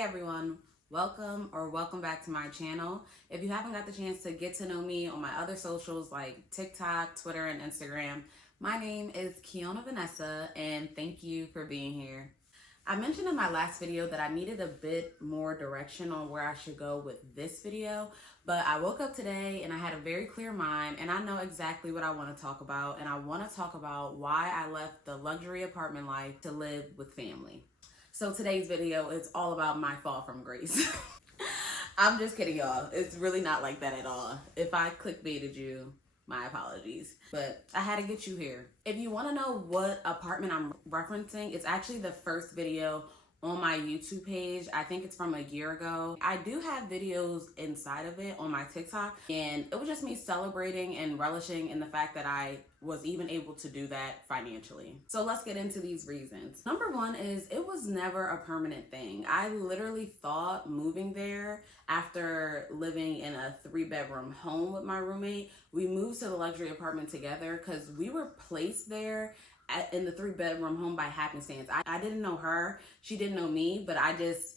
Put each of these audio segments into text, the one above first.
Hey everyone, welcome back to my channel. If you haven't got the chance to get to know me on my other socials like TikTok, Twitter, and Instagram, my name is KEONA Vanessa and thank you for being here. I mentioned in my last video that I needed a bit more direction on where I should go with this video, but I woke up today and I had a very clear mind and I know exactly what I want to talk about, and I want to talk about why I left the luxury apartment life to live with family. So today's video is all about my fall from grace. I'm just kidding, y'all. It's really not like that at all. If I clickbaited you, my apologies. But I had to get you here. If you want to know what apartment I'm referencing, it's actually the first video on my YouTube page. I think it's from a year ago. I do have videos inside of it on my TikTok, and it was just me celebrating and relishing in the fact that I was even able to do that financially. So let's get into these reasons. Number one is it was never a permanent thing. I literally thought moving there after living in a 3-bedroom home with my roommate. We moved to the luxury apartment together because we were placed there in the 3-bedroom home by happenstance. I didn't know her, she didn't know me, but I just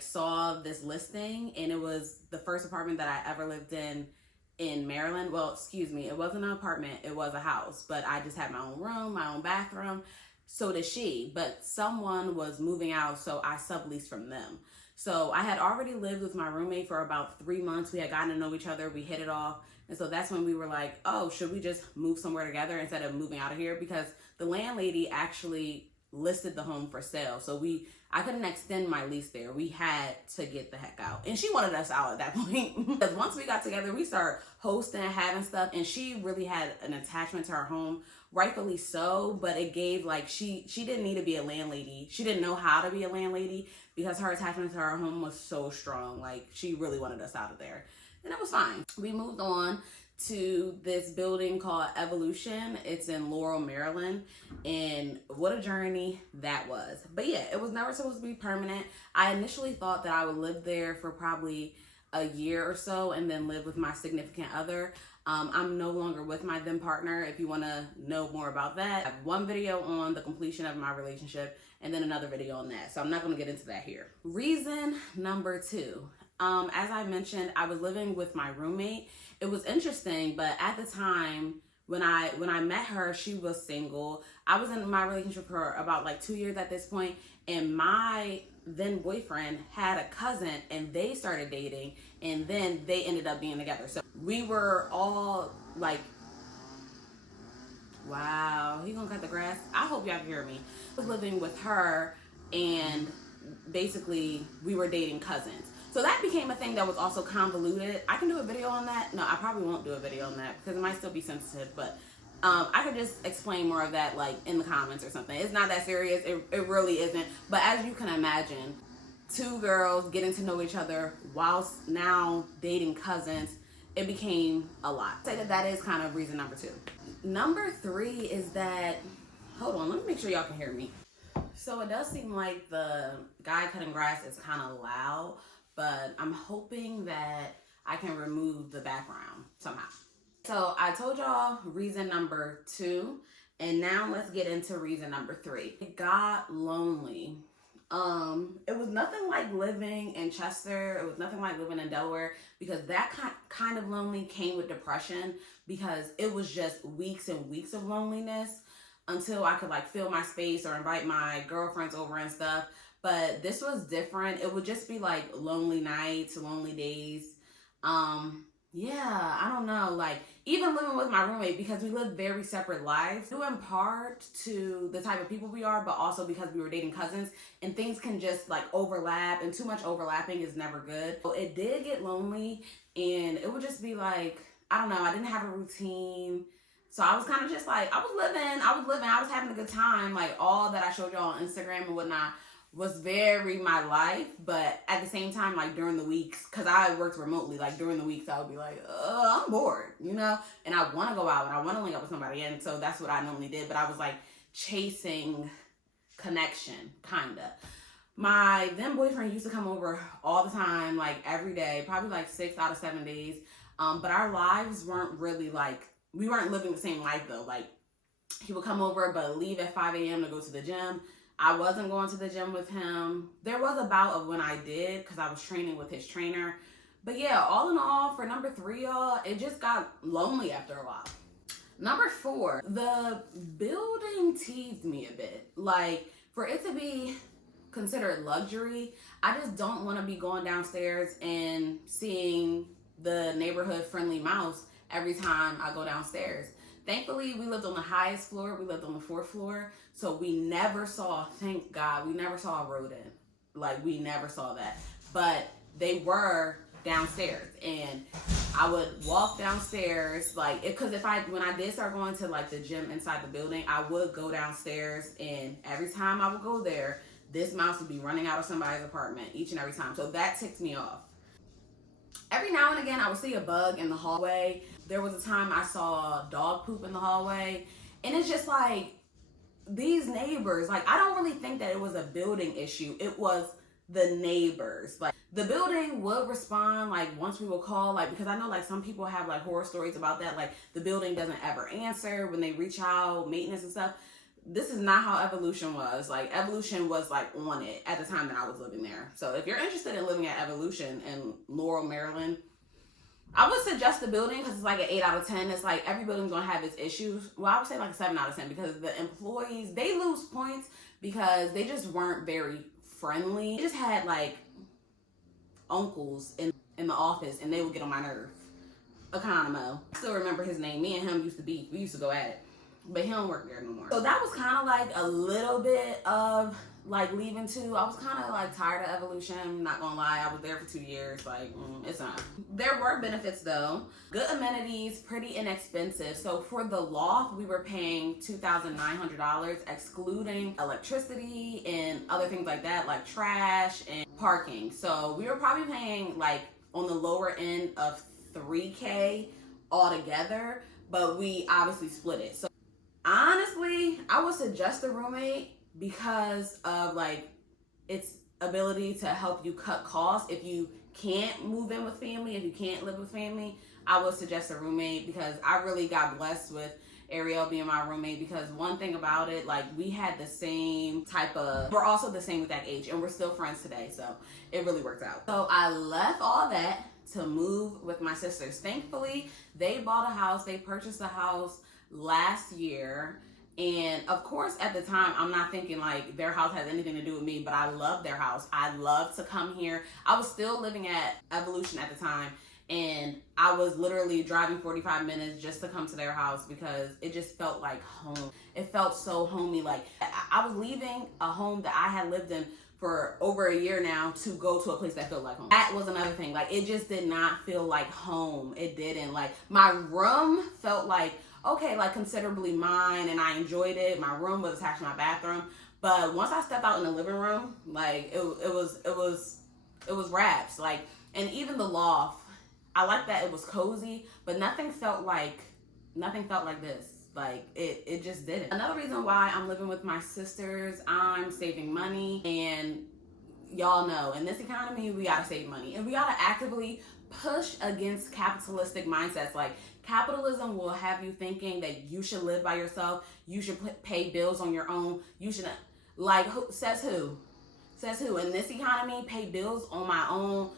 saw this listing, and it was the first apartment that I ever lived in Maryland. Well, excuse me, it wasn't an apartment, it was a house, but I just had my own room, my own bathroom. So did she, but someone was moving out, so I subleased from them. So I had already lived with my roommate for about 3 months. We had gotten to know each other, we hit it off. And so that's when we were like, oh, should we just move somewhere together instead of moving out of here? Because the landlady actually listed the home for sale. So I couldn't extend my lease there. We had to get the heck out. And she wanted us out at that point. Because once we got together, we started hosting, having stuff. And she really had an attachment to our home, rightfully so. But it gave she didn't need to be a landlady. She didn't know how to be a landlady because her attachment to our home was so strong. She really wanted us out of there. And it was fine. We moved on to this building called Evolution. It's in Laurel, Maryland. And what a journey that was. But yeah, it was never supposed to be permanent. I initially thought that I would live there for probably a year or so and then live with my significant other. I'm no longer with my then partner. If you want to know more about that, I have one video on the completion of my relationship and then another video on that. So I'm not going to get into that here. Reason number two. As I mentioned, I was living with my roommate. It was interesting, but at the time when I met her, she was single. I was in my relationship for about 2 years at this point, and my then boyfriend had a cousin, and they started dating, and then they ended up being together. So we were all wow, he gonna cut the grass? I hope y'all can hear me. I was living with her, and basically we were dating cousins. So that became a thing that was also convoluted. I can do a video on that. No, I probably won't do a video on that because it might still be sensitive, but I could just explain more of that in the comments or something. It's not that serious. It really isn't. But as you can imagine, 2 girls getting to know each other whilst now dating cousins, it became a lot. I'd say that is kind of reason number 2. Number 3 is that, hold on, let me make sure y'all can hear me. So it does seem like the guy cutting grass is kind of loud, but I'm hoping that I can remove the background somehow. So I told y'all reason number 2, and now let's get into reason number 3. It got lonely. It was nothing like living in Chester. It was nothing like living in Delaware, because that kind of lonely came with depression, because it was just weeks and weeks of loneliness until I could fill my space or invite my girlfriends over and stuff. But this was different. It would just be lonely nights, lonely days. Yeah, I don't know. Even living with my roommate, because we lived very separate lives, due in part to the type of people we are, but also because we were dating cousins, and things can just overlap, and too much overlapping is never good. So it did get lonely, and it would just be I don't know, I didn't have a routine. So I was kind of just I was having a good time. All that I showed y'all on Instagram and whatnot was very my life, but at the same time, during the weeks, because I worked remotely, during the weeks, I would be I'm bored, and I want to go out, and I want to link up with somebody, and so that's what I normally did, but I was chasing connection, kinda. My then boyfriend used to come over all the time, every day, probably 6 out of 7 days, but our lives weren't really we weren't living the same life though. He would come over, but leave at 5 a.m. to go to the gym. I wasn't going to the gym with him. There was a bout of when I did because I was training with his trainer. But yeah, all in all, for number 3, y'all, it just got lonely after a while. Number 4, the building teased me a bit. Like, for it to be considered luxury, I just don't want to be going downstairs and seeing the neighborhood friendly mouse every time I go downstairs. Thankfully, we lived on the highest floor. We lived on the 4th floor. So we never saw, thank God, we never saw a rodent. Like, we never saw that. But they were downstairs. And I would walk downstairs, like, because when I did start going to, like, the gym inside the building, I would go downstairs. And every time I would go there, this mouse would be running out of somebody's apartment each and every time. So that ticked me off. Every now and again, I would see a bug in the hallway. There was a time I saw dog poop in the hallway. And it's just like, these neighbors, like, I don't really think that it was a building issue. It was the neighbors. Like, the building would respond, like, once we would call, like, because I know, like, some people have, like, horror stories about that. Like, the building doesn't ever answer when they reach out, maintenance and stuff. This is not how Evolution was. Like, Evolution was, like, on it at the time that I was living there. So if you're interested in living at Evolution in Laurel, Maryland, I would suggest the building because it's like an 8 out of 10. It's like every building's going to have its issues. Well, I would say like a 7 out of 10 because the employees, they lose points because they just weren't very friendly. They just had like uncles in the office and they would get on my nerve. Economo. I still remember his name. Me and him used to be, we used to go at it. But he don't work there no more. So that was kind of like a little bit of like leaving too. I was kind of like tired of Evolution, not gonna lie. I was there for 2 years, like it's not. There were benefits though. Good amenities, pretty inexpensive. So for the loft, we were paying $2,900 excluding electricity and other things like that, like trash and parking. So we were probably paying like on the lower end of $3K altogether, but we obviously split it. So honestly, I would suggest a roommate because of like its ability to help you cut costs. If you can't move in with family, if you can't live with family, I would suggest a roommate because I really got blessed with Ariel being my roommate because one thing about it, like we had the same type of, we're also the same with that age and we're still friends today. So it really worked out. So I left all that to move with my sisters. Thankfully, they bought a house, they purchased a house last year. And of course, at the time, I'm not thinking like their house has anything to do with me, but I love their house. I love to come here. I was still living at Evolution at the time, and I was literally driving 45 minutes just to come to their house because it just felt like home. It felt so homey. Like I was leaving a home that I had lived in for over a year now to go to a place that felt like home. That was another thing. Like it just did not feel like home. It didn't. Like my room felt like, okay, like considerably mine and I enjoyed it. My room was attached to my bathroom. But once I stepped out in the living room, like it was wraps. Like, and even the loft, I like that it was cozy, but nothing felt like this. Like it just didn't. Another reason why I'm living with my sisters, I'm saving money, and y'all know in this economy we gotta save money and we gotta actively push against capitalistic mindsets. Like capitalism will have you thinking that you should live by yourself, you should pay bills on your own, you should, like, says who in this economy, pay bills on my own?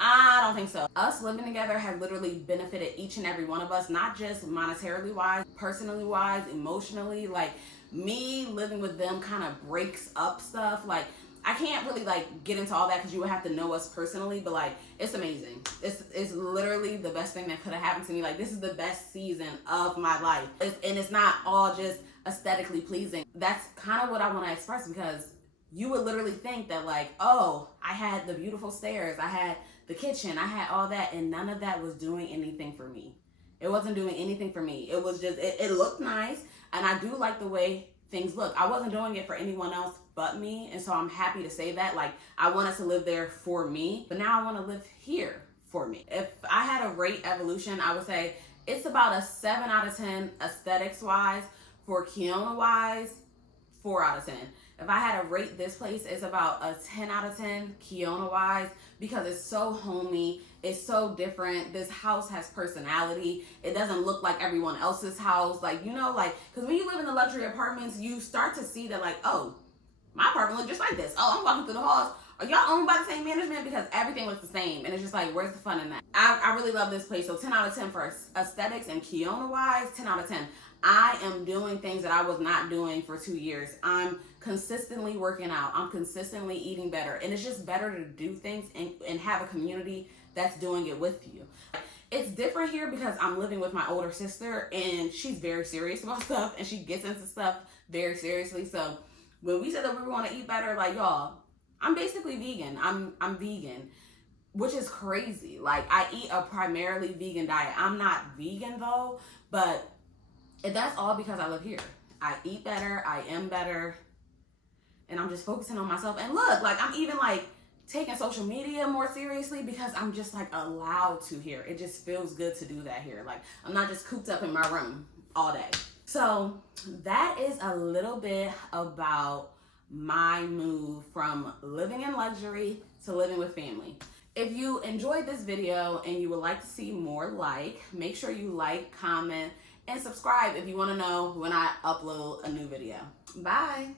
I don't think so. Us living together has literally benefited each and every one of us, not just monetarily wise, personally wise, emotionally. Like me living with them kind of breaks up stuff. Like I can't really like get into all that because you would have to know us personally, but like it's amazing. It's literally the best thing that could have happened to me. Like this is the best season of my life. And it's not all just aesthetically pleasing. That's kind of what I want to express because you would literally think that like, oh, I had the beautiful stairs, I had the kitchen, I had all that, and none of that was doing anything for me. It wasn't doing anything for me. It was just, it looked nice, and I do like the way things look. I wasn't doing it for anyone else but me, and so I'm happy to say that. Like, I wanted to live there for me, but now I want to live here for me. If I had to rate Evolution, I would say it's about a 7 out of 10 aesthetics-wise. For KEONA-wise, 4 out of 10. If I had to rate this place, it's about a 10 out of 10 KEONA-wise because it's so homey. It's so different. This house has personality. It doesn't look like everyone else's house. Like, you know, like, because when you live in the luxury apartments, you start to see that like, oh, my apartment looked just like this. Oh, I'm walking through the halls. Are y'all owned by the same management? Because everything looks the same. And it's just like, where's the fun in that? I really love this place. So 10 out of 10 for aesthetics and Keona wise, 10 out of 10. I am doing things that I was not doing for 2 years. I'm consistently working out. I'm consistently eating better. And it's just better to do things and have a community that's doing it with you. It's different here because I'm living with my older sister and she's very serious about stuff and she gets into stuff very seriously. So when we said that we were going to eat better, like, y'all, I'm basically vegan. I'm vegan, which is crazy. Like, I eat a primarily vegan diet. I'm not vegan though, but that's all because I live here. I eat better, I am better, and I'm just focusing on myself. And look, like, I'm even like taking social media more seriously because I'm just like allowed to here. It just feels good to do that here. Like, I'm not just cooped up in my room all day. So that is a little bit about my move from living in luxury to living with family. If you enjoyed this video and you would like to see more, make sure you like, comment, and subscribe if you want to know when I upload a new video. Bye.